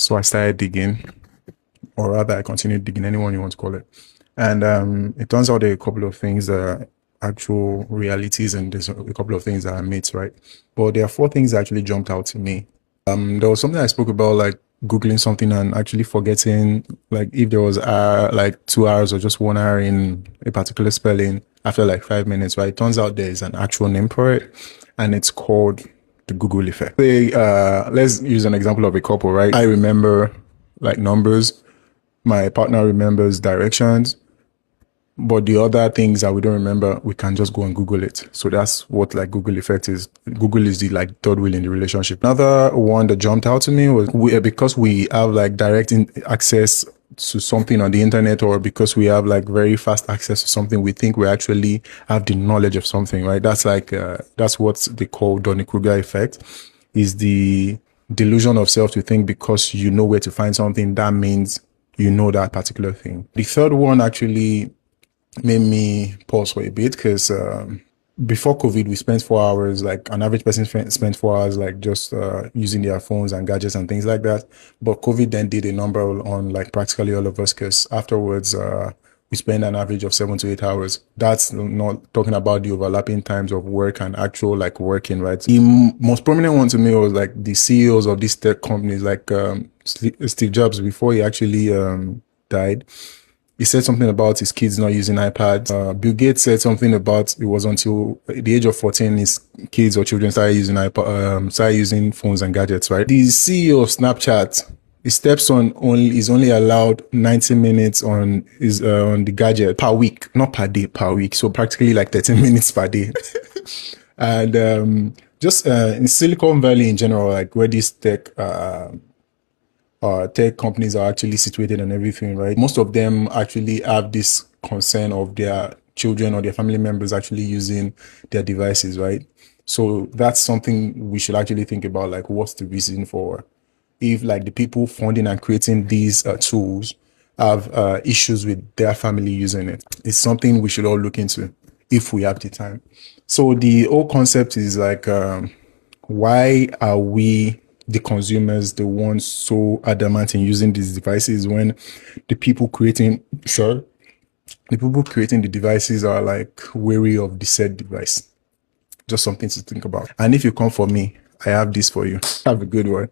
So I started digging, or rather, I continued digging, anyone you want to call it. And it turns out there are a couple of things that are actual realities, and there's a couple of things that are myths, right? But there are four things that actually jumped out to me. There was something I spoke about, like Googling something and actually forgetting, like if there was like 2 hours or just 1 hour in a particular spelling after like 5 minutes, right? It turns out there is an actual name for it, and it's called the Google effect. Let's use an example of a couple, right? I remember like numbers, my partner remembers directions, but the other things that we don't remember, we can just go and Google it. So that's what like Google effect is. Google is the like third wheel in the relationship. Another one that jumped out to me was because we have like access to something on the internet, or because we have like very fast access to something, we think we actually have the knowledge of something, right? That's like, that's what they call Dunning-Kruger effect, is the delusion of self to think because you know where to find something, that means you know that particular thing. The third one actually made me pause for a bit because before COVID, we spent 4 hours, like an average person spent 4 hours, like just using their phones and gadgets and things like that. But COVID then did a number on like practically all of us because afterwards, we spend an average of 7 to 8 hours. That's not talking about the overlapping times of work and actual like working, right? The most prominent one to me was like the CEOs of these tech companies, like Steve Jobs, before he actually died. He said something about his kids not using iPads. Bill Gates said something about it was until the age of 14 his kids or children started using started using phones and gadgets, right? The CEO of Snapchat, his stepson is only allowed 90 minutes on the gadget per week, not per day, per week. So practically like 13 minutes per day. And just in Silicon Valley in general, like where these tech companies are actually situated and everything, right? Most of them actually have this concern of their children or their family members actually using their devices, right? So that's something we should actually think about, like what's the reason for, if like the people funding and creating these tools have issues with their family using it. It's something we should all look into if we have the time. So the whole concept is like, why are we, the consumers, the ones so adamant in using these devices when the people creating, sure, the people creating the devices are like wary of the said device? Just something to think about. And if you come for me, I have this for you. Have a good one.